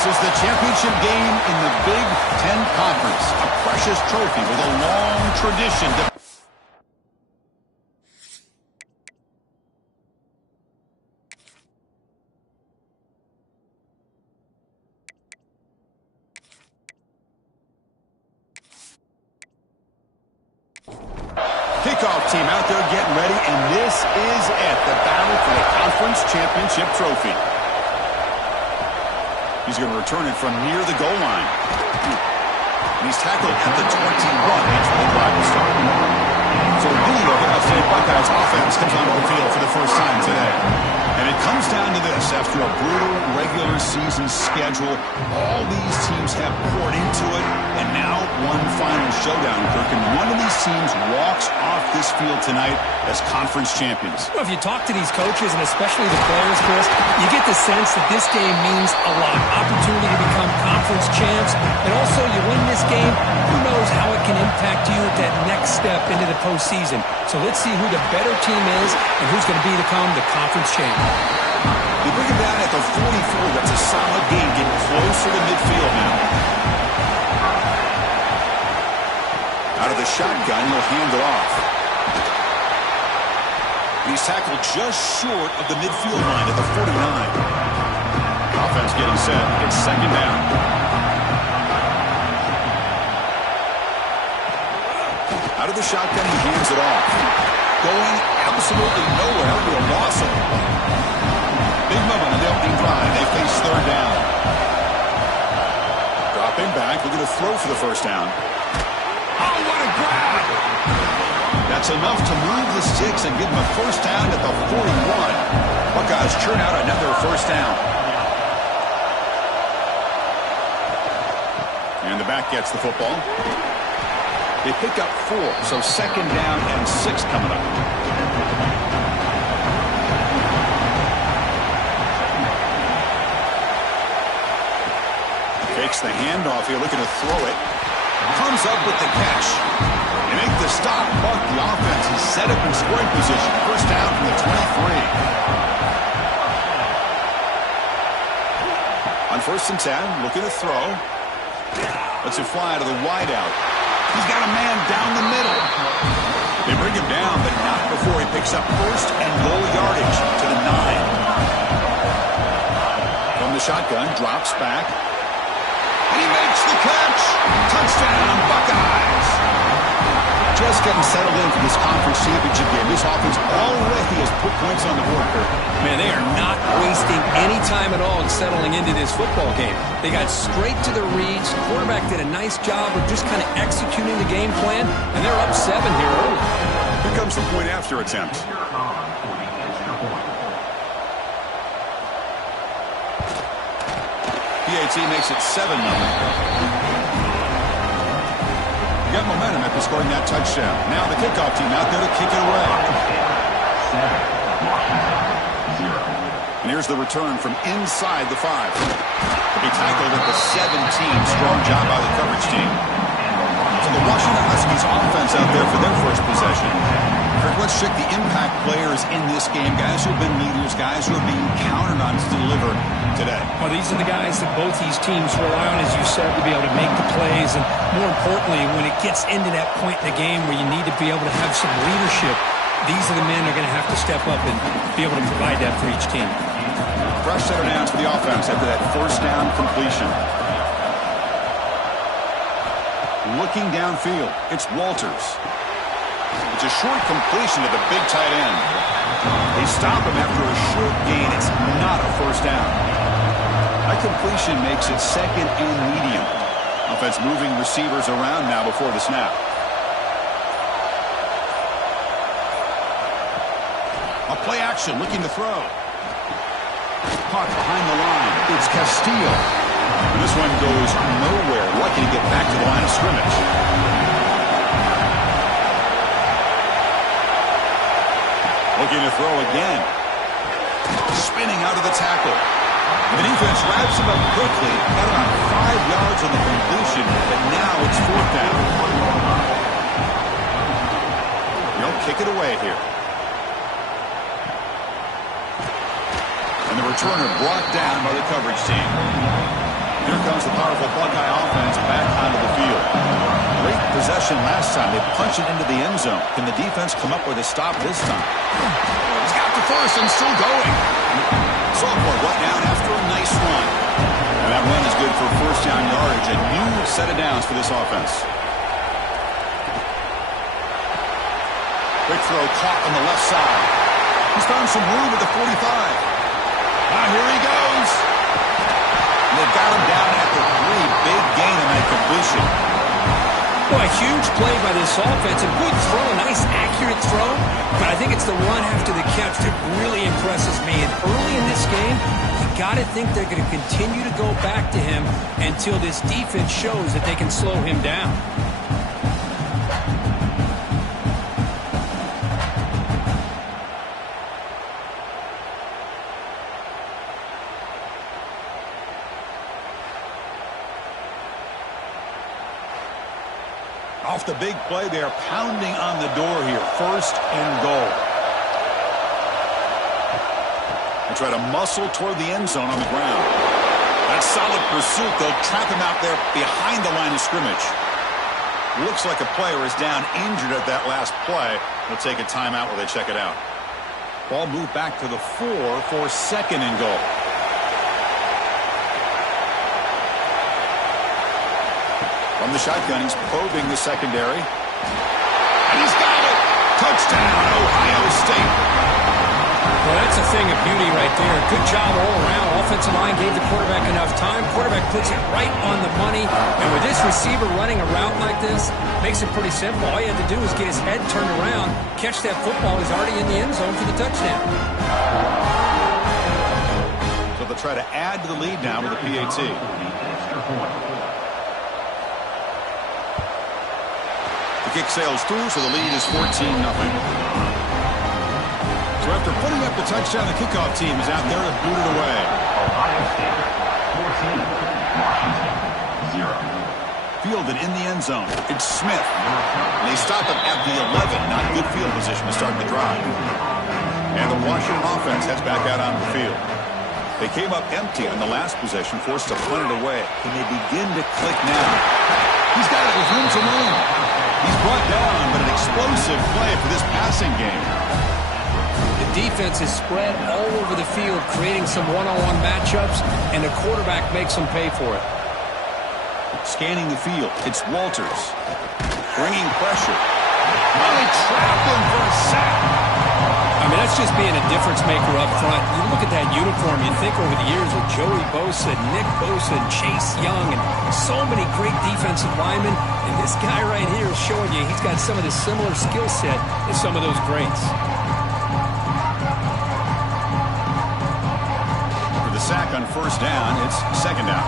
This is the championship game in the Big Ten Conference. A precious trophy with a long tradition. Kickoff team out there getting ready, and this is it, the battle for the conference championship trophy. He's going to return it from near the goal line. And he's tackled at the 21. That's where the drive will start. So the Ohio State Buckeyes offense comes onto the field for the first time today. And it comes down to this. After a brutal regular season schedule, all these teams have poured into it, and now one final showdown, Kirk. And one of these teams walks off this field tonight as conference champions. Well, if you talk to these coaches, and especially the players, Chris, you get the sense that this game means a lot. Opportunity to become conference champs, and also you win this game, who knows how it can impact you at that next step into the postseason. So let's see who the better team is and who's going to become the conference champ. They bring him down at the 44. That's a solid gain, getting closer to midfield now. Out of the shotgun, he'll hand it off. He's tackled just short of the midfield line at the 49. Offense getting set. It's second down. Out of the shotgun, he hands it off. Going absolutely nowhere to a loss of it. Big move on the opening drive. They face third down. Dropping back. Looking to throw for the first down. Oh, what a grab! That's enough to move the sticks and give them a first down at the 41. Buckeyes churn out another first down. And the back gets the football. They pick up 4, so second down and 6 coming up. Fakes the handoff here, looking to throw it. Comes up with the catch. They make the stop, but the offense is set up in scoring position. First down from the 23. On first and 10, looking to throw. Lets it fly to the wideout. He's got a man down the middle. They bring him down, but not before he picks up first and goal yardage to the 9. From the shotgun, drops back. And he makes the catch. Touchdown, Buckeyes. Just getting settled in for this conference championship game. This offense already has put points on the board, Kurt. Man, they are not wasting any time at all in settling into this football game. They got straight to the reads. The quarterback did a nice job of just kind of executing the game plan, and they're up 7 here early. Here comes the point after attempt. PAT makes it 7-0. Got momentum after scoring that touchdown. Now the kickoff team out there to kick it away. And here's the return from inside the 5. He tackled at the 17. Strong job by the coverage team. So the Washington Huskies offense out there for their first possession. Let's check the impact players in this game. Guys who have been leaders, guys who are being counted on to deliver today. Well, these are the guys that both these teams rely on, as you said, to be able to make the plays. And more importantly, when it gets into that point in the game where you need to be able to have some leadership, these are the men that are going to have to step up and be able to provide that for each team. Fresh set of downs for the offense after that first down completion. Looking downfield, it's Walters. It's a short completion to the big tight end. They stop him after a short gain. It's not a first down. That completion makes it second and medium. Offense moving receivers around now before the snap. A play action, looking to throw. Caught behind the line. It's Castillo. And this one goes nowhere. Lucky to get back to the line of scrimmage. Looking to throw again. Spinning out of the tackle. The defense wraps him up quickly. Got about 5 yards on the completion, but now it's fourth down. They'll kick it away here. And the returner brought down by the coverage team. comes the powerful Buckeye offense back onto the field. Great possession last time. They punch it into the end zone. Can the defense come up with a stop this time? He's got the first and still going. Sophomore brought down after a nice run. And that run is good for first down yardage. A new set of downs for this offense. Quick throw caught on the left side. He's found some room at the 45. Here he goes. And they've got him down at the 3. Big gain in that completion. Boy, a huge play by this offense. A good throw, a nice accurate throw. But I think it's the run after the catch that really impresses me. And early in this game, you got to think they're going to continue to go back to him until this defense shows that they can slow him down. Off the big play, they're pounding on the door here. First and goal. They try to muscle toward the end zone on the ground. That's solid pursuit. They'll trap him out there behind the line of scrimmage. Looks like a player is down injured at that last play. They'll take a timeout while they check it out. Ball moved back to the 4 for second and goal. From the shotgun, he's probing the secondary. And he's got it! Touchdown, Ohio State! Well, that's a thing of beauty right there. Good job all around. Offensive line gave the quarterback enough time. Quarterback puts it right on the money. And with this receiver running a route like this, makes it pretty simple. All you had to do is get his head turned around, catch that football. He's already in the end zone for the touchdown. So they'll try to add to the lead now with a PAT. The kick sails through, so the lead is 14-0. So after putting up the touchdown, the kickoff team is out there to boot it away. Ohio State, 14, Washington, 0. Fielded in the end zone. It's Smith. And they stop him at the 11. Not good field position to start the drive. And the Washington offense heads back out on the field. They came up empty on the last possession, forced to punt it away. Can they begin to click now? He's got it with room to run. He's brought down, but an explosive play for this passing game. The defense is spread all over the field, creating some one-on-one matchups, and the quarterback makes them pay for it. Scanning the field, it's Walters. Bringing pressure. Well, they trapped him for a sack. I mean, that's just being a difference maker up front. You look at that uniform, you think over the years with Joey Bosa, Nick Bosa, and Chase Young, and so many great defensive linemen. And this guy right here is showing you he's got some of the similar skill set as some of those greats. For the sack on first down, it's second down.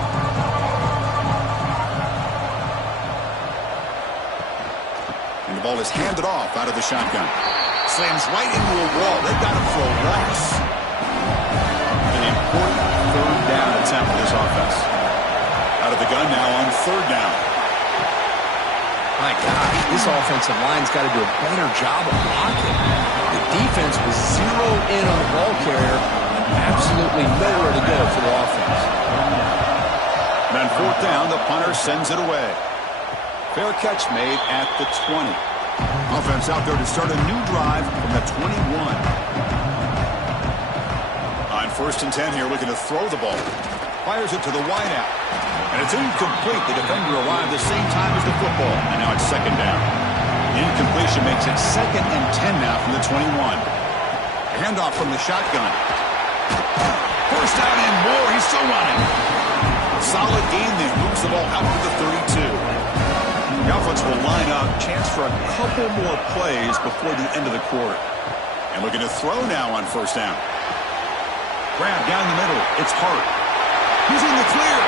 And the ball is handed off out of the shotgun. Slams right into a wall. They've got him for a loss. An important third down attempt for this offense. Out of the gun now on third down. My gosh, this offensive line's got to do a better job of blocking. The defense was zeroed in on the ball carrier and absolutely nowhere to go for the offense. And on fourth down, the punter sends it away. Fair catch made at the 20. Offense out there to start a new drive from the 21. On first and 10 here, looking to throw the ball. Fires it to the wideout. And it's incomplete. The defender arrived the same time as the football. And now it's second down. The incompletion makes it second and 10 now from the 21. A handoff from the shotgun. First down and more. He's still running. Solid gain there. Moves the ball out to the 32. The offense will line up. Chance for a couple more plays before the end of the quarter. And looking to throw now on first down. Grab down the middle. It's Hart. He's in the clear.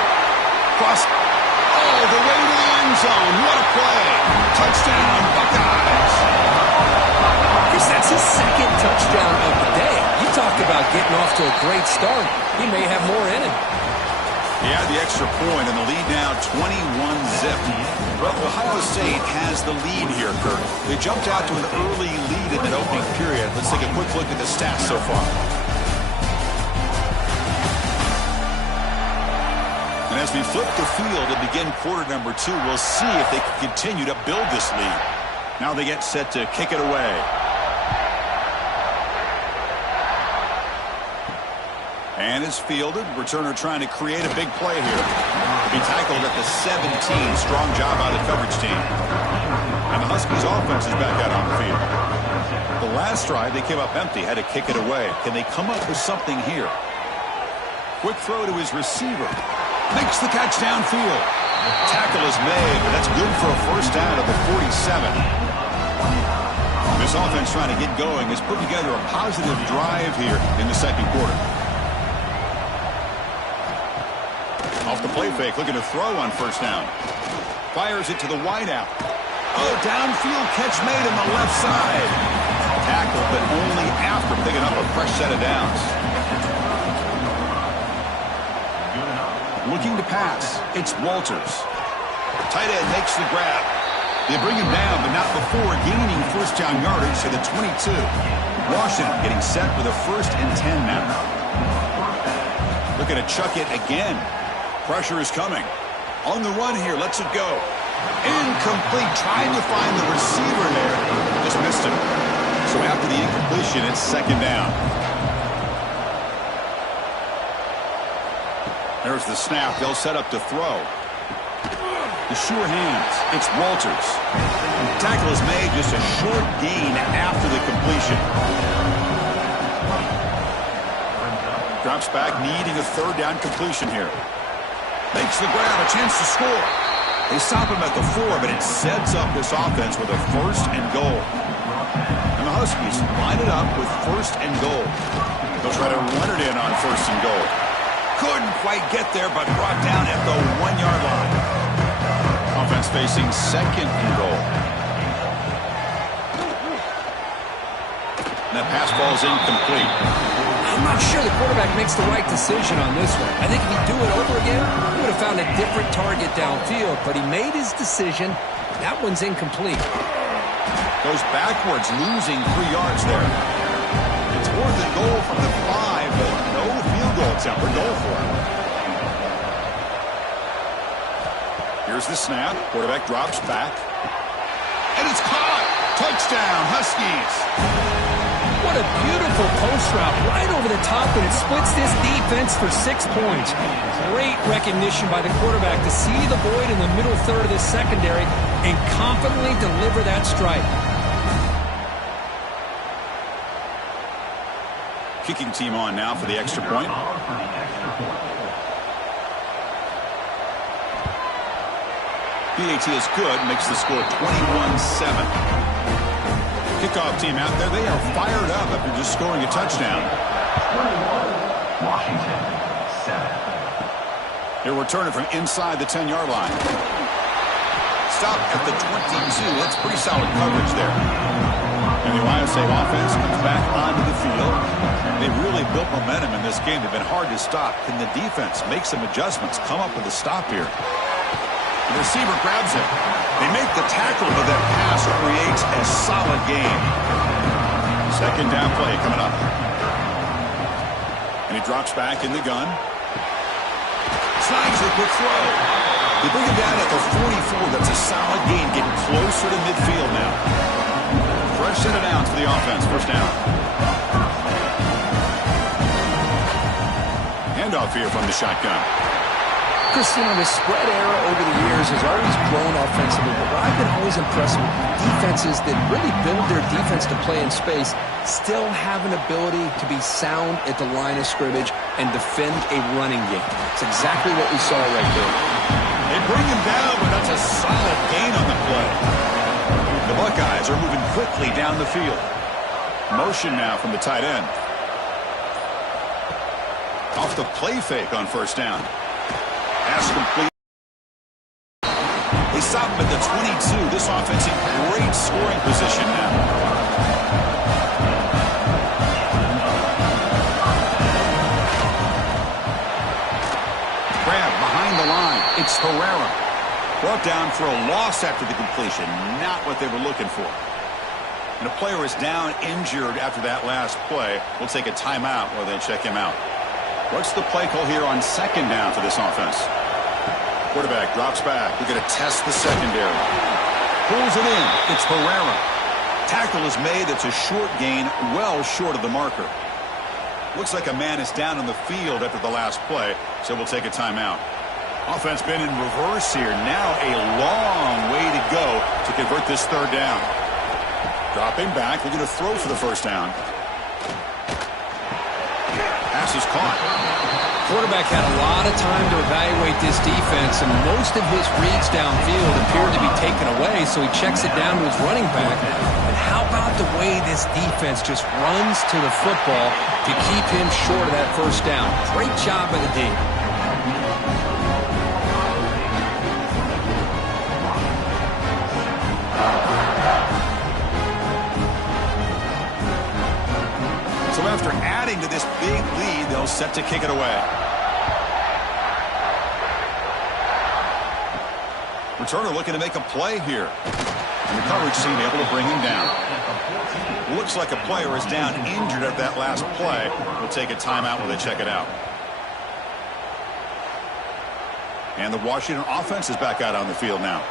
Cross all the way to the end zone. What a play. Touchdown, Buckeyes. Chris, that's his second touchdown of the day. You talk about getting off to a great start. He may have more in him. Yeah, the extra point, and the lead now 21-zip. Well, Ohio State has the lead here, Kirk. They jumped out to an early lead in that opening period. Let's take a quick look at the stats so far. And As we flip the field and begin quarter number 2, we'll see if they can continue to build this lead. Now they get set to kick it away. And it's fielded. Returner trying to create a big play here. He tackled at the 17. Strong job by the coverage team. And the Huskies offense is back out on the field. The last drive, they came up empty, had to kick it away. Can they come up with something here? Quick throw to his receiver. Makes the catch downfield. Tackle is made, but that's good for a first down at the 47. This offense trying to get going has put together a positive drive here in the second quarter. Off the play fake, looking to throw on first down. Fires it to the wideout. Oh, downfield catch made on the left side. Tackle, but only after picking up a fresh set of downs. Looking to pass. It's Walters. Tight end makes the grab. They bring him down, but not before gaining first down yardage to the 22. Washington getting set with a 1st and 10 now. Looking to chuck it again. Pressure is coming. On the run here, lets it go. Incomplete. Trying to find the receiver there. Just missed him. So after the incompletion, it's second down. There's the snap. They'll set up to throw. The sure hands. It's Walters. Tackle is made, just a short gain after the completion. Drops back, needing a 3rd down completion here. Makes the grab, a chance to score. They stop him at the 4, but it sets up this offense with a 1st and goal. And the Huskies line it up with 1st and goal. They'll try to run it in on 1st and goal. Couldn't quite get there, but brought down at the 1-yard line. Offense facing 2nd and goal. And that pass ball is incomplete. I'm not sure the quarterback makes the right decision on this one. I think if he'd do it over again, he would have found a different target downfield, but he made his decision. That one's incomplete. Goes backwards, losing 3 yards there. It's 4th and goal from the 5, but no field goal attempt or goal for him. Here's the snap. Quarterback drops back. And it's caught. Touchdown, Huskies. What a beautiful post route right over the top, and it splits this defense for 6 points. Great recognition by the quarterback to see the void in the middle third of the secondary and confidently deliver that strike. Kicking team on now for the extra point. PAT is good, makes the score 21-7. Kickoff team out there, they are fired up after just scoring a touchdown. 21, Washington, 7. They're returning from inside the 10-yard line. Stop at the 22. That's pretty solid coverage there. And the Ohio State offense comes back onto the field. They really built momentum in this game. They've been hard to stop. Can the defense make some adjustments, come up with a stop here? The receiver grabs it. They make the tackle, but that pass creates a solid gain. Second down play coming up. And he drops back in the gun. Slides a quick throw. They bring him down at the 44. That's a solid gain, getting closer to midfield now. Fresh set of downs for the offense. First down. Handoff here from the shotgun. Chris, you know, the spread era over the years has always grown offensively, but what I've been always impressed with defenses that really build their defense to play in space still have an ability to be sound at the line of scrimmage and defend a running game. It's exactly what we saw right there. They bring him down, but that's a solid gain on the play. The Buckeyes are moving quickly down the field. Motion now from the tight end. Off the play fake on first down. Pass complete. They stop him at the 22. This offense in great scoring position now. Grab behind the line. It's Herrera. Brought down for a loss after the completion. Not what they were looking for. And a player is down injured after that last play. We'll take a timeout while they check him out. What's the play call here on second down for this offense? Quarterback drops back. We're going to test the secondary. Pulls it in. It's Herrera. Tackle is made. It's a short gain, well short of the marker. Looks like a man is down on the field after the last play, so we'll take a timeout. Offense been in reverse here. Now a long way to go to convert this third down. Dropping back. We're going to throw for the first down. Pass is caught. Quarterback had a lot of time to evaluate this defense, and most of his reads downfield appeared to be taken away, so he checks it down to his running back. And how about the way this defense just runs to the football to keep him short of that first down? Great job by the D. So after adding to this big lead, they'll set to kick it away. Returner looking to make a play here. And the coverage team able to bring him down. Looks like a player is down injured at that last play. We'll take a timeout while they check it out. And the Washington offense is back out on the field now.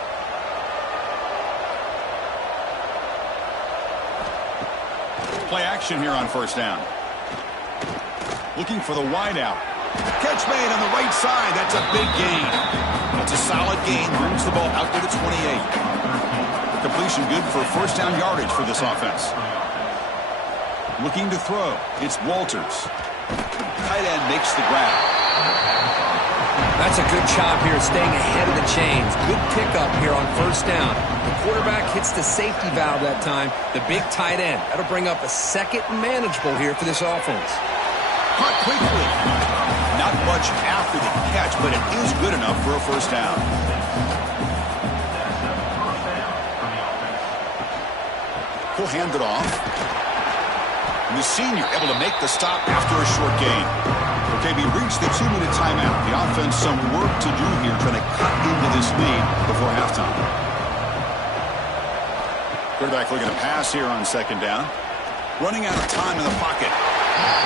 Play action here on first down. Looking for the wideout. Catch made on the right side. That's a big gain. That's a solid gain. Moves the ball out to the 28. The completion good for first down yardage for this offense. Looking to throw. It's Walters. Tight end makes the grab. That's a good job here staying ahead of the chains. Good pickup here on first down. The quarterback hits the safety valve that time. The big tight end. That'll bring up a second and manageable here for this offense. Caught quickly. Not much after the catch, but it is good enough for a first down. He'll hand it off. And the senior able to make the stop after a short gain. Okay, we reached the 2-minute timeout. The offense some work to do here trying to cut into this lead before halftime. Quarterback looking to pass here on second down. Running out of time in the pocket.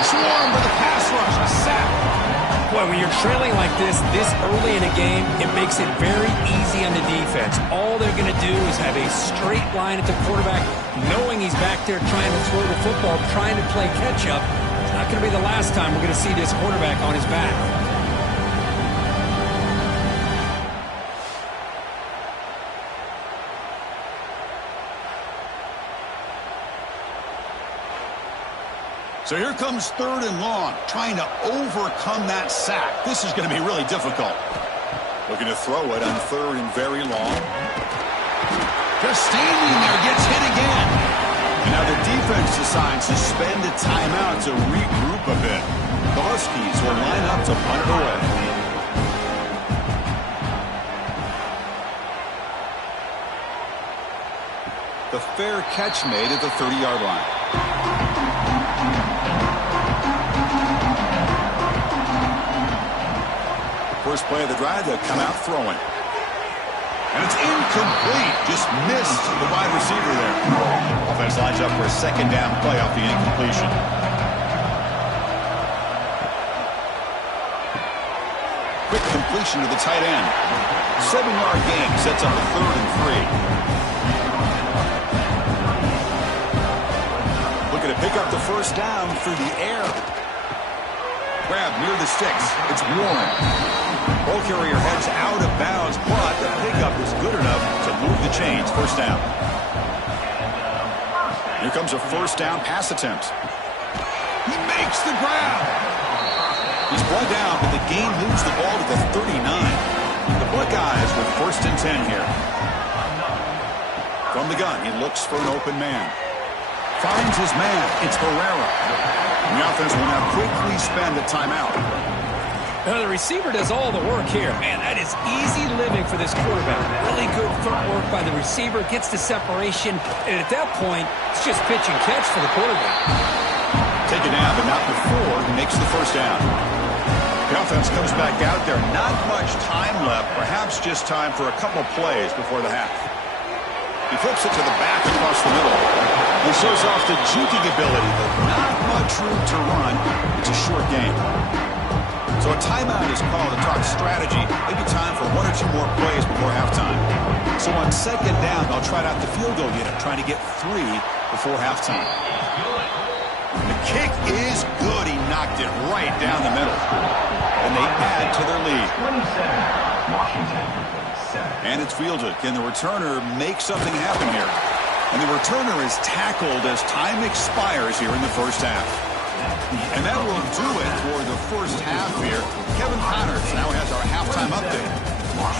Swarm with a pass rush. A sack. Boy, when you're trailing like this early in a game, it makes it very easy on the defense. All they're going to do is have a straight line at the quarterback, knowing he's back there trying to throw the football, trying to play catch-up. It's not going to be the last time we're going to see this quarterback on his back. So here comes third and long, trying to overcome that sack. This is going to be really difficult. Looking to throw it on third and very long. Just standing there, gets hit again. And now the defense decides to spend a timeout to regroup a bit. The Huskies will line up to punt it away. The fair catch made at the 30-yard line. First play of the drive, they'll come out throwing. And it's incomplete. Just missed the wide receiver there. Offense lines up for a second down play off the incompletion. Quick completion to the tight end. 7-yard gain sets up a 3rd and 3. Looking to pick up the first down through the air. Grab near the sticks. It's Warren. Ball carrier heads out of bounds, but the pickup is good enough to move the chains. First down. Here comes a first down pass attempt. He makes the grab. He's brought down, but the gain moves the ball to the 39. The Buckeyes with 1st and 10 here. From the gun, he looks for an open man. Finds his man. It's Herrera. And the offense will now quickly spend a timeout. Now the receiver does all the work here. Man, that is easy living for this quarterback. Really good footwork by the receiver, gets the separation, and at that point, it's just pitch and catch for the quarterback. Taken down, but not before he makes the first down. The offense comes back out there. Not much time left, perhaps just time for a couple plays before the half. He flips it to the back across the middle. He shows off the juking ability, but not much room to run. It's a short game. So a timeout is called to talk strategy. Maybe time for 1 or 2 So on second down, they'll try out the field goal unit, trying to get 3 before halftime. The kick is good. He knocked it right down the middle. And they add to their lead. 27, Washington, 7. And it's fielded. Can the returner make something happen here? And the returner is tackled as time expires here in the first half. And that will do it for the first half here. Kevin Connors now has our halftime update.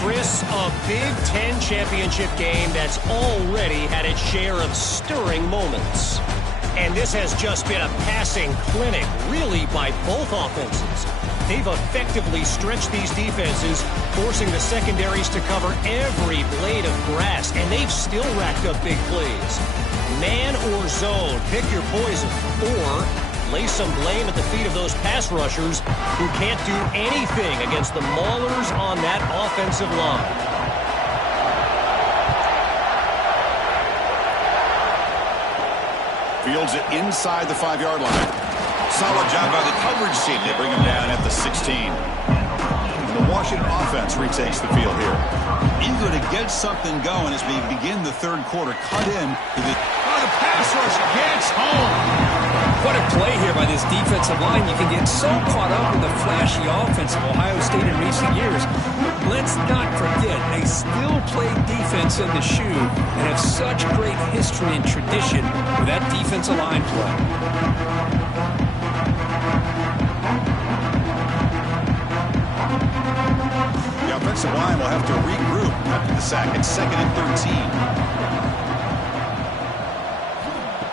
Chris, a Big Ten championship game that's already had its share of stirring moments. And this has just been a passing clinic, really, by both offenses. They've effectively stretched these defenses, forcing the secondaries to cover every blade of grass, and they've still racked up big plays. Man or zone, pick your poison, or lay some blame at the feet of those pass rushers who can't do anything against the maulers on that offensive line. Fields it inside the 5-yard line. Solid job by the coverage team. They bring him down at the 16. And the Washington offense retakes the field here. Eager to get something going as we begin the third quarter. Cut in to the pass rush gets home. What a play here by this defensive line. You can get so caught up in the flashy offense of Ohio State in recent years. But let's not forget, they still play defense in the shoe and have such great history and tradition with that defensive line play. The offensive line will have to regroup after the sack. It's 2nd and 13.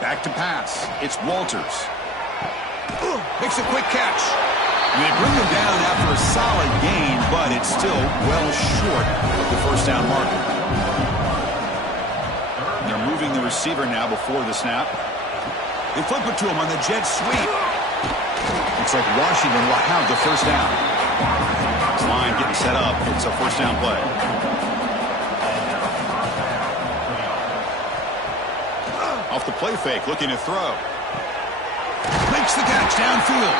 Back to pass. It's Walters. Makes a quick catch. And they bring him down after a solid gain, but it's still well short of the first down marker. And they're moving the receiver now before the snap. They flip it to him on the jet sweep. Looks like Washington will have the first down. This line getting set up. It's a first down play. Off the play fake, looking to throw. Makes the catch downfield.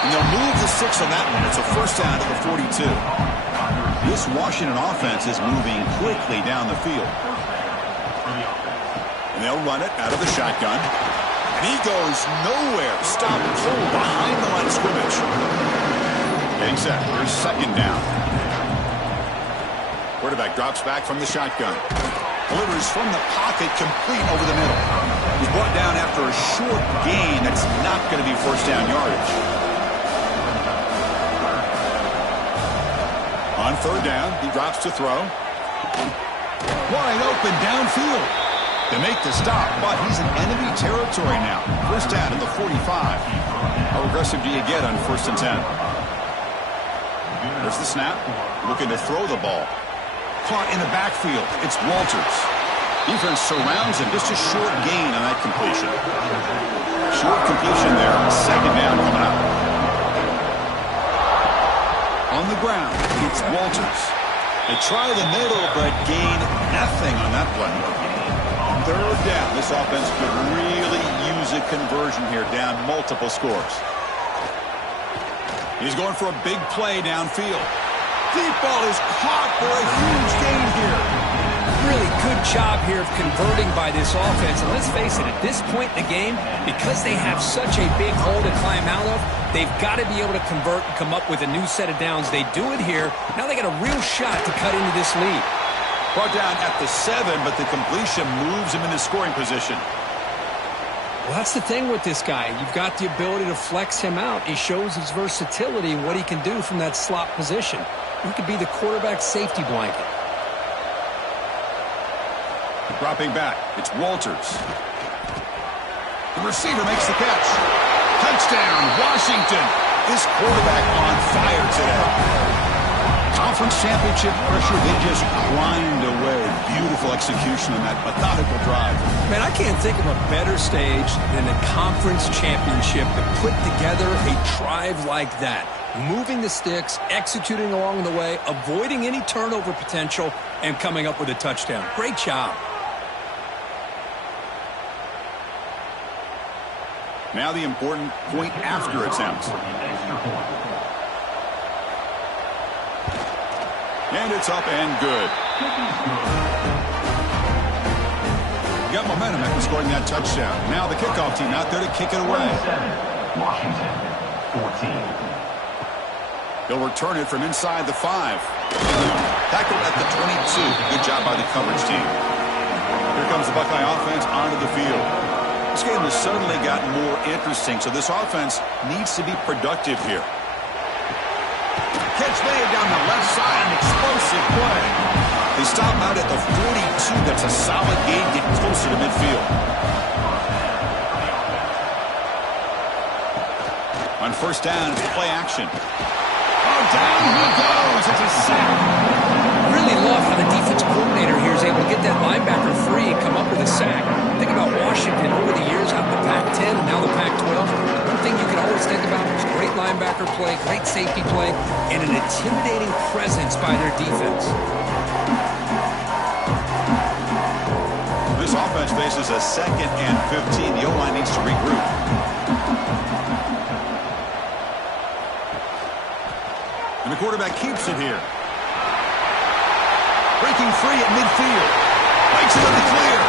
And they'll move the 6 on that one. It's a first down at the 42. This Washington offense is moving quickly down the field. And they'll run it out of the shotgun. And he goes nowhere. Stop pull behind the line of scrimmage. Getting set. Here's second down. Quarterback drops back from the shotgun. Delivers from the pocket, complete over the middle. He's brought down after a short gain. That's not going to be first down yardage. On third down, he drops to throw. Wide open downfield. They make the stop, but he's in enemy territory now. First down at the 45. How aggressive do you get on 1st and 10? There's the snap. Looking to throw the ball. Caught in the backfield. It's Walters. Defense surrounds him. Just a short gain on that completion. Short completion there. Second down coming up. On the ground, it's Walters. They try the middle, but gain nothing on that play. Third down. This offense could really use a conversion here, down multiple scores. He's going for a big play downfield. Deep ball is caught for a huge gain here. Really good job here of converting by this offense. And let's face it, at this point in the game, because they have such a big hole to climb out of, they've got to be able to convert and come up with a new set of downs. They do it here. Now they got a real shot to cut into this lead. Brought down at the 7, but the completion moves him into scoring position. Well, that's the thing with this guy. You've got the ability to flex him out. He shows his versatility and what he can do from that slot position. He could be the quarterback's safety blanket. Dropping back, it's Walters. The receiver makes the catch. Touchdown, Washington. This quarterback on fire today. Conference championship pressure, they just grind away. Beautiful execution on that methodical drive. Man, I can't think of a better stage than a conference championship to put together a drive like that. Moving the sticks, executing along the way, avoiding any turnover potential, and coming up with a touchdown. Great job. Now the important point after attempt. And it's up and good. Got momentum after scoring that touchdown. Now the kickoff team out there to kick it away. Washington, 14. They'll return it from inside the 5. Tackled at the 22. Good job by the coverage team. Here comes the Buckeye offense onto the field. This game has suddenly gotten more interesting, so this offense needs to be productive here. Catch made down the left side, an explosive play. They stop out at the 42. That's a solid gain, getting closer to midfield. On first down, it's play action. Oh, down he goes. It's a sack. Really love how the defensive coordinator here is able to get that linebacker free and come up with a sack. Think about Washington over the years out in the Pac-10 and now the Pac-12. One thing you can always think about is great linebacker play, great safety play, and an intimidating presence by their defense. This offense faces a 2nd and 15. The O-line needs to regroup. And the quarterback keeps it here. Breaking free at midfield. Makes it in the clear.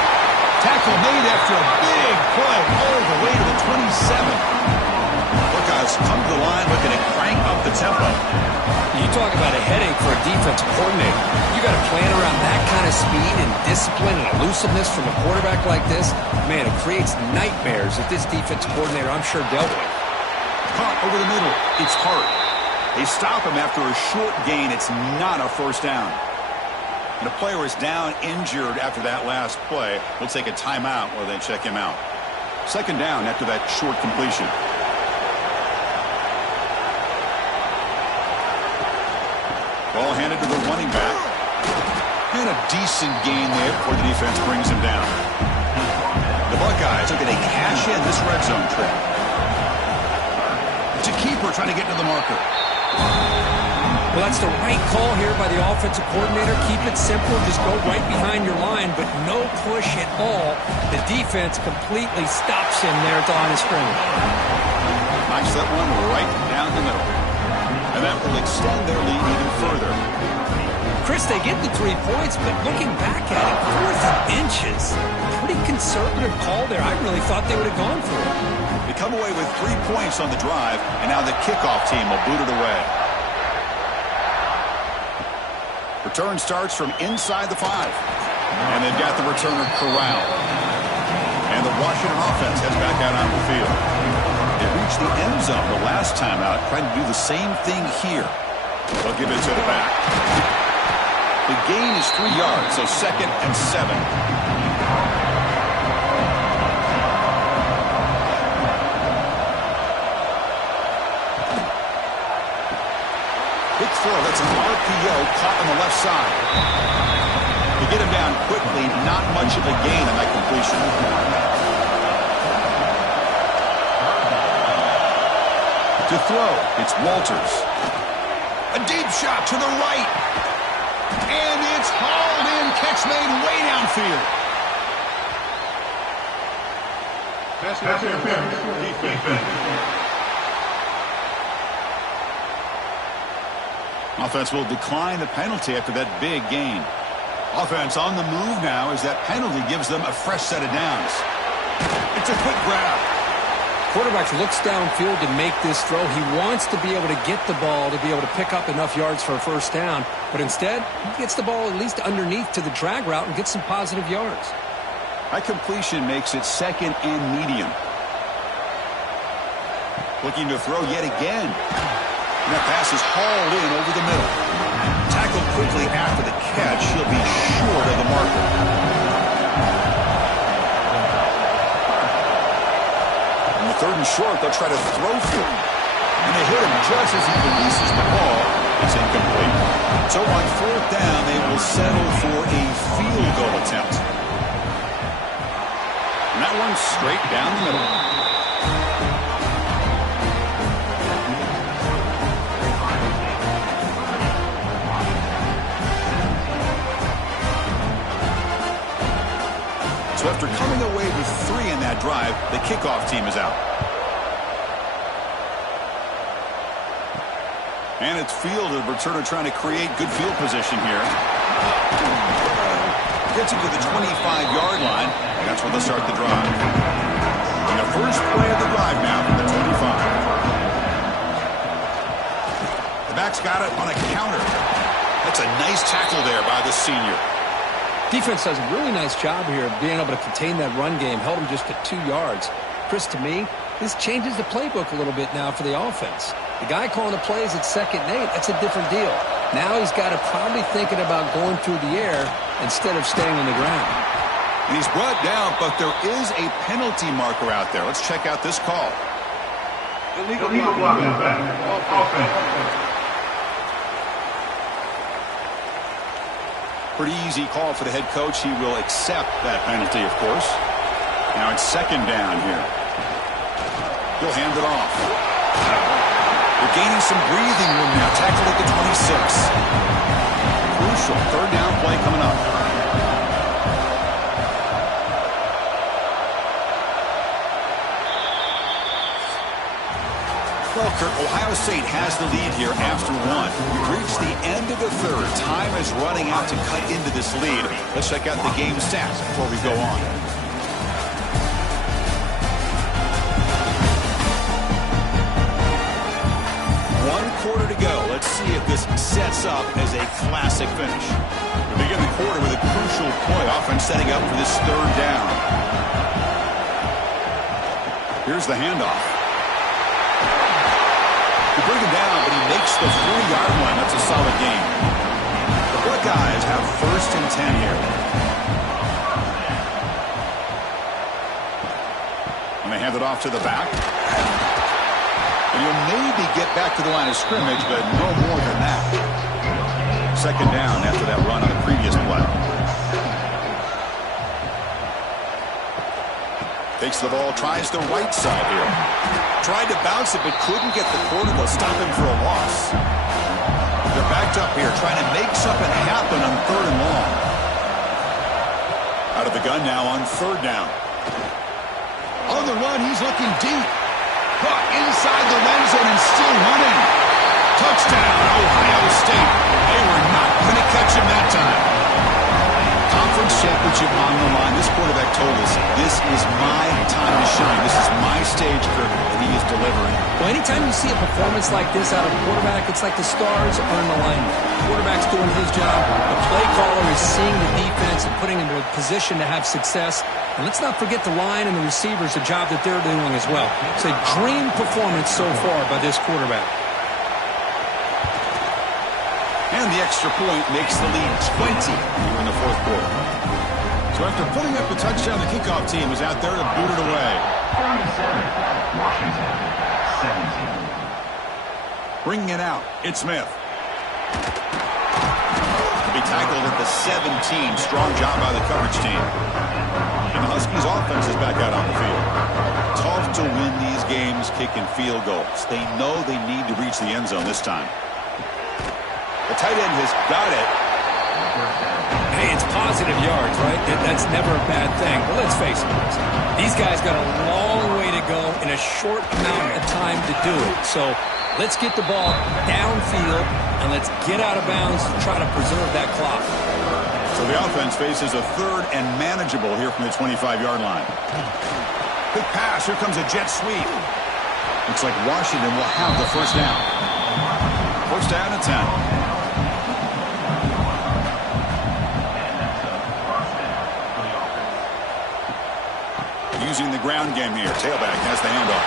Tackle made after a big play all the way to the 27. Buckeyes come to the line looking to crank up the tempo. You talk about a headache for a defensive coordinator. You got to plan around that kind of speed and discipline and elusiveness from a quarterback like this. Man, it creates nightmares that this defensive coordinator, I'm sure, dealt with. Caught over the middle. It's Hart. They stop him after a short gain. It's not a first down. And the player is down injured after that last play. We'll take a timeout while they check him out. 2nd down after that short completion. Ball handed to the running back. And a decent gain there before the defense brings him down. The Buckeyes are going to cash in this red zone trip. It's a keeper trying to get to the marker. Well, that's the right call here by the offensive coordinator. Keep it simple. Just go right behind your line, but no push at all. The defense completely stops him there at the line of scrimmage. Knocks that one right down the middle. And that will extend their lead even further. Chris, they get the 3 points, but looking back at it, 4th inches. Pretty conservative call there. I really thought they would have gone for it. They come away with 3 points on the drive, and now the kickoff team will boot it away. Return starts from inside the 5. And they've got the returner corralled. And the Washington offense heads back out on the field. They reached the end zone the last time out, trying to do the same thing here. They'll give it to the back. The gain is 3 yards, so 2nd and 7. Quick throw, that's an RPO caught on the left side. They get him down quickly, not much of a gain on that completion. To throw, it's Walters. A deep shot to the right. And it's hauled in, catch made way downfield. Pass interference. Defense. Offense will decline the penalty after that big gain. Offense on the move now as that penalty gives them a fresh set of downs. It's a quick grab. Quarterback looks downfield to make this throw. He wants to be able to get the ball to be able to pick up enough yards for a first down. But instead, he gets the ball at least underneath to the drag route and gets some positive yards. That completion makes it 2nd and medium. Looking to throw yet again. And that pass is hauled in over the middle. Tackled quickly after the catch. He'll be short of the marker. On the 3rd and short, they'll try to throw for him. And they hit him just as he releases the ball. It's incomplete. So on 4th down, they will settle for a field goal attempt. And that one's straight down the middle. So after coming away with 3 in that drive, the kickoff team is out. And it's Field, a returner trying to create good field position here. Gets it to the 25-yard line. And that's where they'll start the drive. And the first play of the drive now from the 25. The back's got it on a counter. That's a nice tackle there by the senior. Defense does a really nice job here of being able to contain that run game. Held him just at 2 yards. Chris, to me, this changes the playbook a little bit now for the offense. The guy calling the plays at 2nd and 8, that's a different deal. Now he's got to probably thinking about going through the air instead of staying on the ground. And he's brought down, but there is a penalty marker out there. Let's check out this call. Illegal blocking back. Offense. Pretty easy call for the head coach. He will accept that penalty, of course. Now it's 2nd down here. He'll hand it off. They're gaining some breathing room now. Tackled at the 26. Crucial 3rd down play coming up. Well, Kurt, Ohio State has the lead here after 1. We've reached the end of the 3rd. Time is running out to cut into this lead. Let's check out the game stats before we go on. One quarter to go. Let's see if this sets up as a classic finish. We begin the quarter with a crucial play. Offense setting up for this 3rd down. Here's the handoff. They bring him down, but he makes the 40-yard line. That's a solid game. The Buckeyes have 1st and 10 here. And they hand it off to the back. And he'll maybe get back to the line of scrimmage, but no more than that. 2nd down after that run on the previous play. Takes the ball, tries the right side here. Tried to bounce it, but couldn't get the corner. They'll stop him for a loss. They're backed up here, trying to make something happen on 3rd and long. Out of the gun now on 3rd down. On the run, he's looking deep. Caught inside the end zone and still running. Touchdown, Ohio State. They were not going to catch him that time. Conference championship on the line. This quarterback told us, this is my time to shine. This is my stage, Kirk, and he is delivering. Well, anytime you see a performance like this out of a quarterback, it's like the stars are in alignment. The quarterback's doing his job. The play caller is seeing the defense and putting him in a position to have success. And let's not forget the line and the receivers, the job that they're doing as well. It's a dream performance so far by this quarterback. And the extra point makes the lead 20 here in the 4th quarter. So after putting up the touchdown, the kickoff team is out there to boot it away. 37, Washington, 17. Bringing it out, it's Smith. To be tackled at the 17. Strong job by the coverage team. And the Huskies offense is back out on the field. Tough to win these games kicking field goals. They know they need to reach the end zone this time. The tight end has got it. Hey, it's positive yards, right? That's never a bad thing. But let's face it, these guys got a long way to go in a short amount of time to do it. So let's get the ball downfield, and let's get out of bounds to try to preserve that clock. So the offense faces a 3rd and manageable here from the 25-yard line. Quick pass. Here comes a jet sweep. Looks like Washington will have the 1st down. 1st down and 10. Using the ground game here. Tailback has the handoff.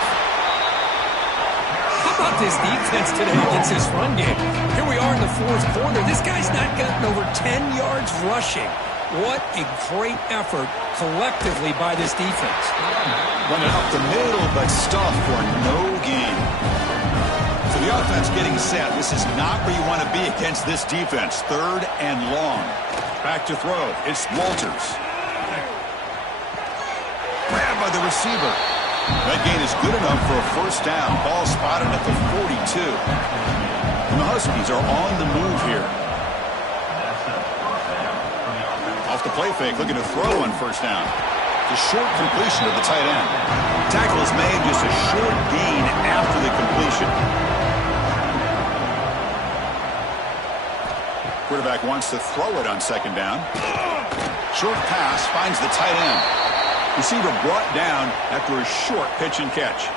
How about this defense today against this run game? Here we are in the 4th quarter. This guy's not gotten over 10 yards rushing. What a great effort collectively by this defense. Running up the middle, but stuff for no gain. So the offense getting set. This is not where you want to be against this defense. 3rd and long. Back to throw. It's Walters. Grabbed by the receiver. That gain is good enough for a 1st down. Ball spotted at the 42. And the Huskies are on the move here. Off the play fake, looking to throw on 1st down. The short completion of the tight end. Tackle is made, just a short gain after the completion. Quarterback wants to throw it on second down. Short pass finds the tight end. Receiver brought down after a short pitch and catch.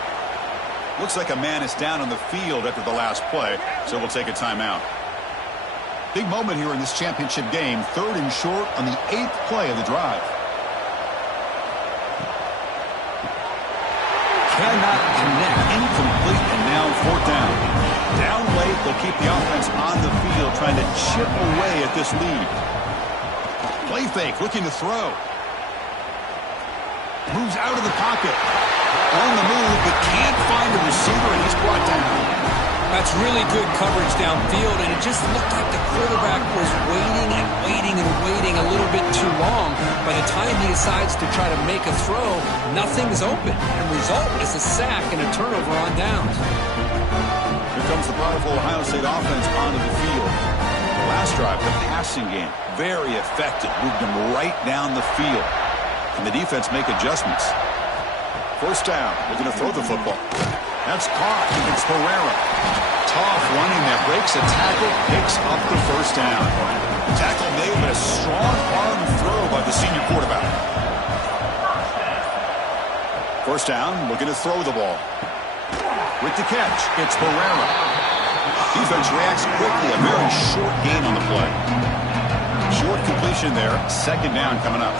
Looks like a man is down on the field after the last play, so we'll take a timeout. Big moment here in this championship game. 3rd and short on the 8th play of the drive. Cannot connect. Incomplete, and now 4th down. Down late, they'll keep the offense on the field trying to chip away at this lead. Play fake, looking to throw. Moves out of the pocket. On the move, but can't find a receiver, and he's brought down. That's really good coverage downfield, and it just looked like the quarterback was waiting and waiting and waiting a little bit too long. By the time he decides to try to make a throw, nothing's open. And result is a sack and a turnover on downs. Here comes the powerful Ohio State offense onto the field. The last drive, the passing game, very effective. Moved them right down the field. And the defense make adjustments. 1st down. They're going to throw the football. That's caught. It's Pereira. Tough running there. Breaks a tackle. Picks up the 1st down. Tackle made, but a strong arm throw by the senior quarterback. 1st down. Looking to throw the ball. With the catch, it's Pereira. Defense reacts quickly. A very short gain on the play. Short completion there. 2nd down coming up.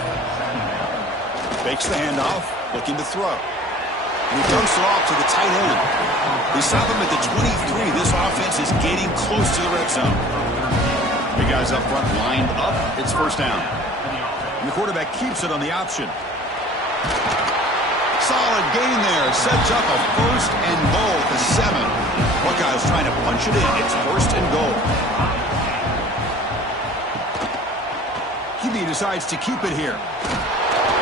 Fakes the handoff. Looking to throw. And he dumps it off to the tight end. They stop him at the 23. This offense is getting close to the red zone. Big guys up front lined up. It's 1st down. And the quarterback keeps it on the option. Solid gain there. Sets up a 1st and goal at the 7. Buckeyes trying to punch it in. It's 1st and goal. QB decides to keep it here.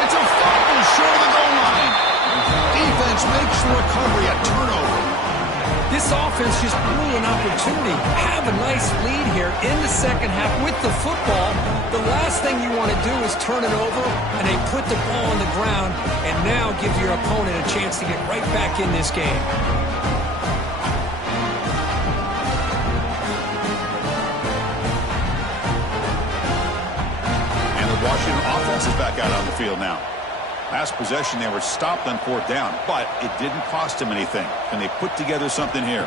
It's a fumble short of the goal line. Defense makes the recovery, a turnover. This offense just blew an opportunity. Have a nice lead here in the 2nd half with the football. The last thing you want to do is turn it over, and they put the ball on the ground and now give your opponent a chance to get right back in this game. And the Washington offense is back out on the field now. Last possession, they were stopped on 4th down, but it didn't cost them anything. And they put together something here.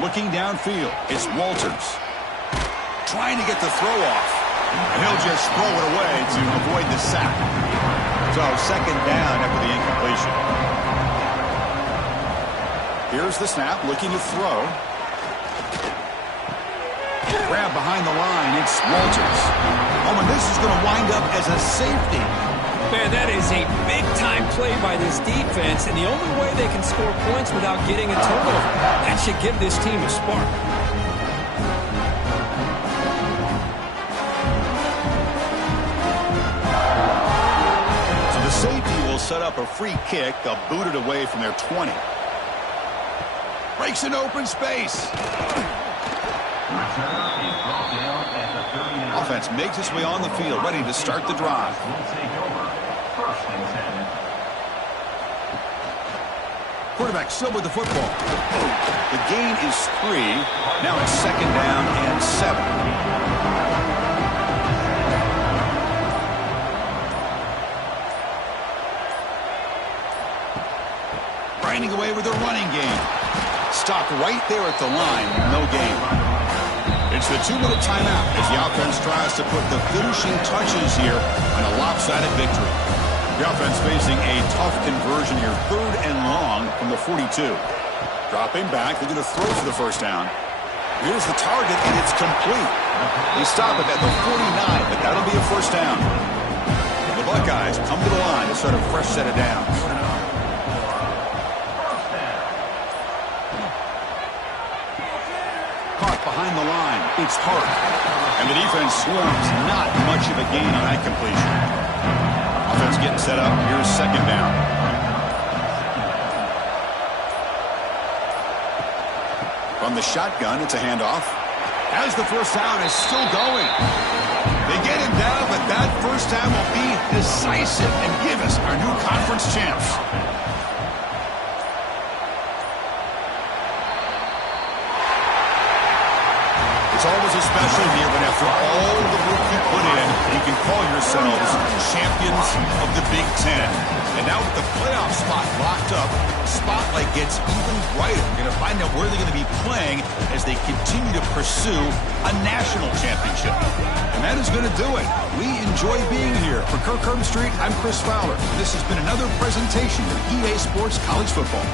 Looking downfield, it's Walters. Trying to get the throw off. And he'll just throw it away to avoid the sack. So 2nd down after the incompletion. Here's the snap, looking to throw. Grab behind the line, it's Walters. Oh, and this is going to wind up as a safety. Man, that is a big-time play by this defense, and the only way they can score points without getting a turnover. That should give this team a spark. So the safety will set up a free kick. They'll boot it away from their 20. Breaks an open space. Offense makes its way on the field, ready to start the drive. Quarterback still with the football. The gain is 3. Now it's 2nd down and 7. Grinding away with a running game. Stopped right there at the line. No gain. It's the 2-minute timeout as the offense tries to put the finishing touches here on a lopsided victory. The offense facing a tough conversion here. 3rd and long from the 42. Dropping back. They're going to throw for the 1st down. Here's the target, and it's complete. They stop it at the 49, but that'll be a 1st down. And the Buckeyes come to the line to start a fresh set of downs. Caught behind the line. It's Hart. And the defense swarms. Not much of a gain on that completion. Offense getting set up. Here's 2nd down. From the shotgun, it's a handoff. As the 1st down is still going. They get him down, but that 1st down will be decisive and give us our new conference champs. It's always a special year when after all the work you put in, you can call yourselves champions of the Big Ten. And now with the playoff spot locked up, the spotlight gets even brighter. We're going to find out where they're going to be playing as they continue to pursue a national championship. And that is going to do it. We enjoy being here. For Kirk Herbstreit, I'm Chris Fowler. This has been another presentation of EA Sports College Football.